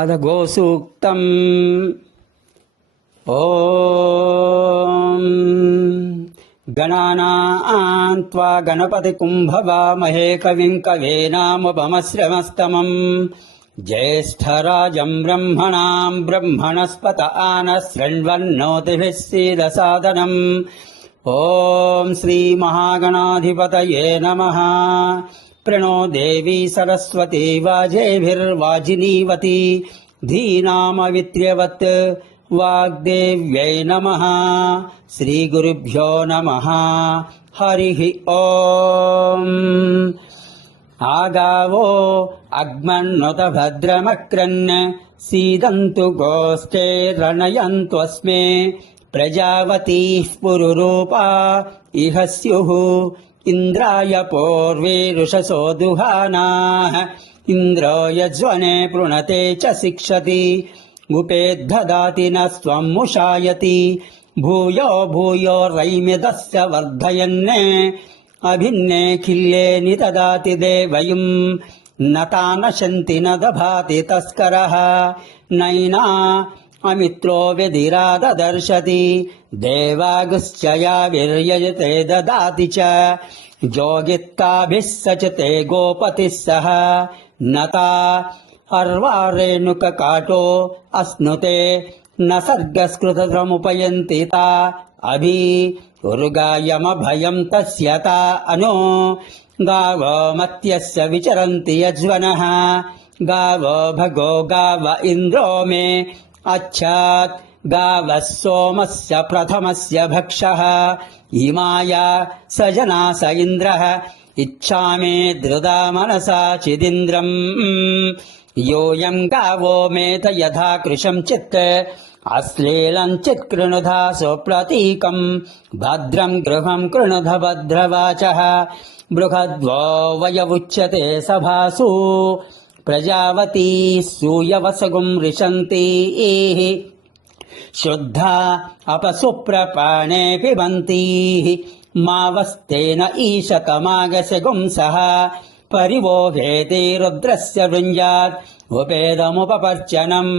अदगोसूक्तम् ॐ गणानां त्वा गणपतिं भवामहे कविं कवीनामुपमश्रवस्तमम् ज्येष्ठराजं ब्रह्मणां ब्रह्मणस्पत आनः शृण्वन्नोतिभिः सीदसादनम् ॐ श्रीमहागणाधिपतये नमः। प्रणो देवी सरस्वती वाजेभिर्वाजिनीवती धीनामवित्र्यवत् वाग्देव्यै नमः। श्रीगुरुभ्यो नमः। हरिः ॐ। आगावो अग्मन्नुत भद्रमक्रन् सीदन्तु गोष्ठे रणयन्त्वस्मे प्रजावतीः पुरुरूपा इह स्युः इन्द्राय पूर्वीरुषसो दुहानाः इन्द्रो यज्वने पृणते च शिक्षति उपेद्धदाति न स्वं मुषायति भूयो भूयो रैम्यदस्य वर्धयन् अभिन्ने खिल्ये निददाति देवयम् न तानशन्ति न दभाति तस्करः नैना अमित्रो व्यधिराददर्शति देवागुश्चया वीर्यजते ददाति च जोगित्ताभिः सचते गोपतिः सह नता अर्वारेणुककाटो अस्नुते न सर्गस्कृतमुपयन्ति ता अभि उरुगायमभयं तस्य ता अनो गावो मत्यस्य विचरन्ति यज्वनः गावो भगो गाव इन्द्रो मे अच्छात् गावः सोमस्य प्रथमस्य भक्षः इमाया सजना स इन्द्रः इच्छामे धृदा मनसा चिदिन्द्रम् योऽयं गावो मेत यथा कृशं चित् अश्लीलं चित् कृणुधा सुप्रतीकम् भद्रं गृहं कृणुध भद्रवाचः बृहद्वो वयवुच्यते सभासु प्रजावती सूयवसगुं रिषन्ति शुद्धा अपसुप्रपाणे पिबन्ति मावस्तेन ईशतमागसगुं सः परिवोहेति रुद्रस्य वृञ्जात् उपेदमुपपर्चनम्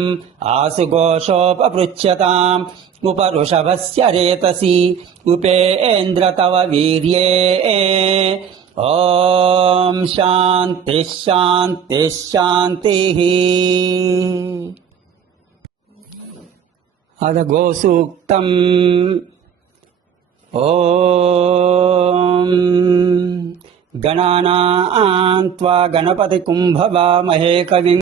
आसुघोषोपपृच्छताम् उपऋषभस्य रेतसि उपेन्द्र तव वीर्ये ॐ शान्तिः शान्तिः शान्तिः। अदगोसूक्तम् ॐ गणानां त्वा गणपतिं भवामहे कविम्